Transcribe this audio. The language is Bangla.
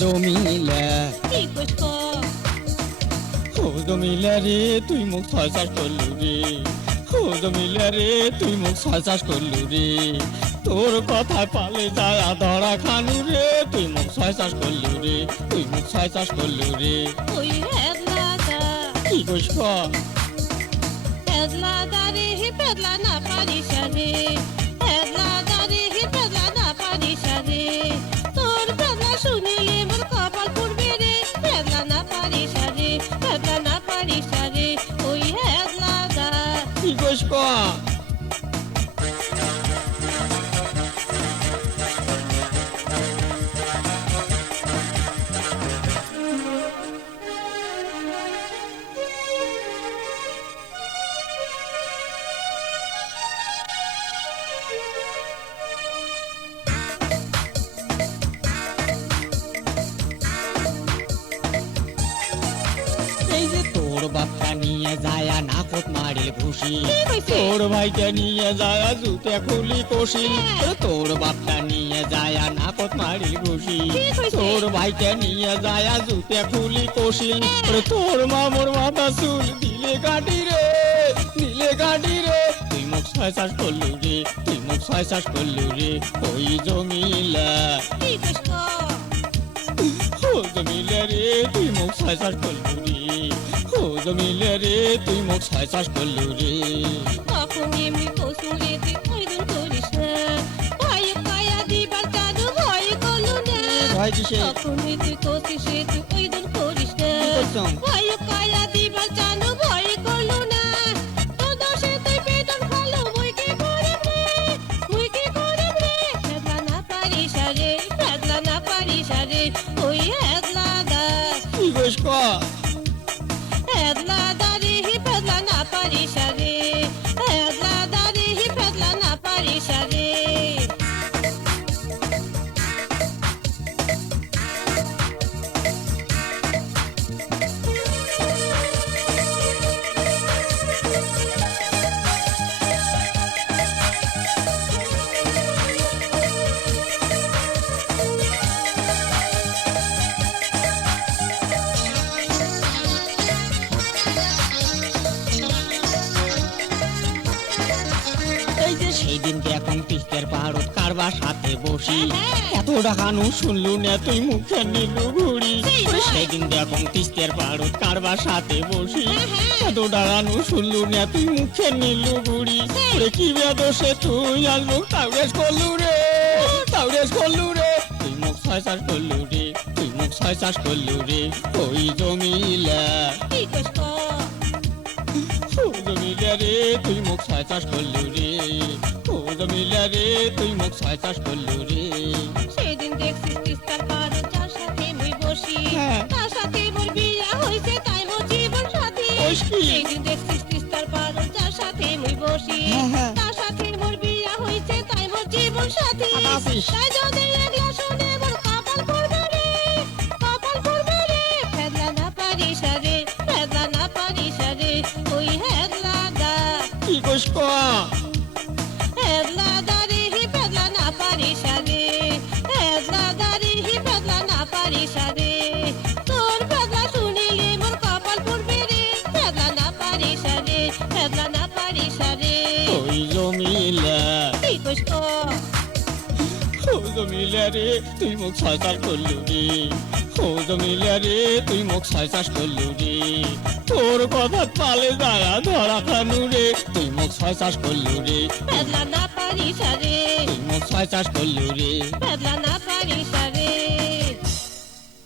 জমিলা কি কইস ক ও জমিলা রে তুই মুখ ছয় চাষ করলু রে ও জমিলা রে তুই মুখ ছয় চাষ করলু রে তোর কথায় পালে যায় ধরা খানু রে তুই মুখ ছয় চাষ করলু রে তুই মুখ ছয় চাষ করলু রে ওই হেদলাদা কি কইস ক হেদলাদা রে হি পেদলা না পারিস রে হেদলাদা রে হি পেদলা না পারিস রে তোর পেদলা শুনিলে মোর কপাল পুড়বে রে পেদলা না পারিস রে পেদলা না পারিস রে ওই হেদলাদা কি কইস ক এই যে তোর বাপটা নিয়ে যায় নাকত মারিল ঘুষি তোর ভাইকে নিয়ে যায় জুতে খুলি কষিল তোর বাপটা নিয়ে যায় নাকত মারিল ঘুষি তোর ভাইকে নিয়ে যায় জুতে খুলি কষিল তোর মামুর মাথা চুল দিলে কাটি রে নীলে কাটি রে তুই মুখ ছয় চাষ করলু রে তুই মুখ ছয় চাষ করলু রে ওই জমিলা কি কইস ক ও জমিলা রে তুই মুখ ছয় চাষ করলু রে ও জমিলা রে তুই মুখ ছয় চাষ করলু রে তখন এমনি কসুরে তুই কইদুন করিস না ভয় পায়া দিবার কাদু ভয় করলু না ভয় কিসে তখন তুই কসিস তুই কইদুন করিস না করছম? ভয় পায়া দিবার জানো ভয় করলু না তো দোষে তুই বেদন খালো মুই কি করিম রে মুই কি করিম রে ফেদলা না পারিস রে ফেদলা না পারিস রে ওই হেদলাদা কি কইস ক হেদলাদা রে হি ফেদলা না পারিস রে হেদলাদা রে হি ফেদলা না পারিস রে এই যে সেই দিন এখন তিস্তের পাহাড়ত কারবার সাথে বসি এত ডাকানো শুনলু না তুই মুখে নিলু ঘুরি সেই দিন এখন তিস্তের পাহাড়ত কারবার সাথে বসি এত ডাকানো শুনলু না তুই মুখে নিলু ঘুরি কি বেদোষে তুই আসবো তাউরেস করলু রে তাউরেস করলু রে তুই মুখ ছয় চাষ করলু রে তুই মুখ ছয় চাষ করলু রে ওই জমিলা কি কইস ক ও জমিলা রে তুই মুখ ছয় চাষ করলু রে ও জমিলা রে তুই মুখ ছয় চাষ করলু রে সেদিন দেখছিস তিস্তার পাড়ে যার সাথে মুই বসি হ্যাঁ। তার সাথে মোর বিয়া হইছে তাই মোর জীবন সাথী কইস কি? সেদিন দেখছিস তিস্তার পাড়ে যার সাথে মুই বসি হ্যাঁ, হ্যাঁ। তার সাথে মোর বিয়া হইছে তাই মোর জীবন সাথী আছিস। তাই যদি একলা শুনে মোর কপাল পড়বে রে কপাল পড়বে রে ফেদলা না পারিস রে ফেদলা না পারিস রে ওই হেদলাদা কি কইস ক হেদলাদা রে হি ফেদলা না পারিস রে হেদলাদা রে হি ফেদলা না পারিস রে তোর ফেদলা শুনিলে মোর কপাল পড়বে রে ফেদলা না পারিস রে ফেদলা না পারিস রে ওই জমিলা কি কইস ক ও জমিলা রে তুই মুখ ছয় চাষ করলু রে ও জমিলা রে তুই মুখ ছয় চাষ করলু রে তোর কথা পালে যায় ধরা খানু রে তুই মুখ ছয় চাষ করলু রে ফেদলা না পারিস রে তুই মুখ ছয় চাষ করলু রে ফেদলা না পারিস রে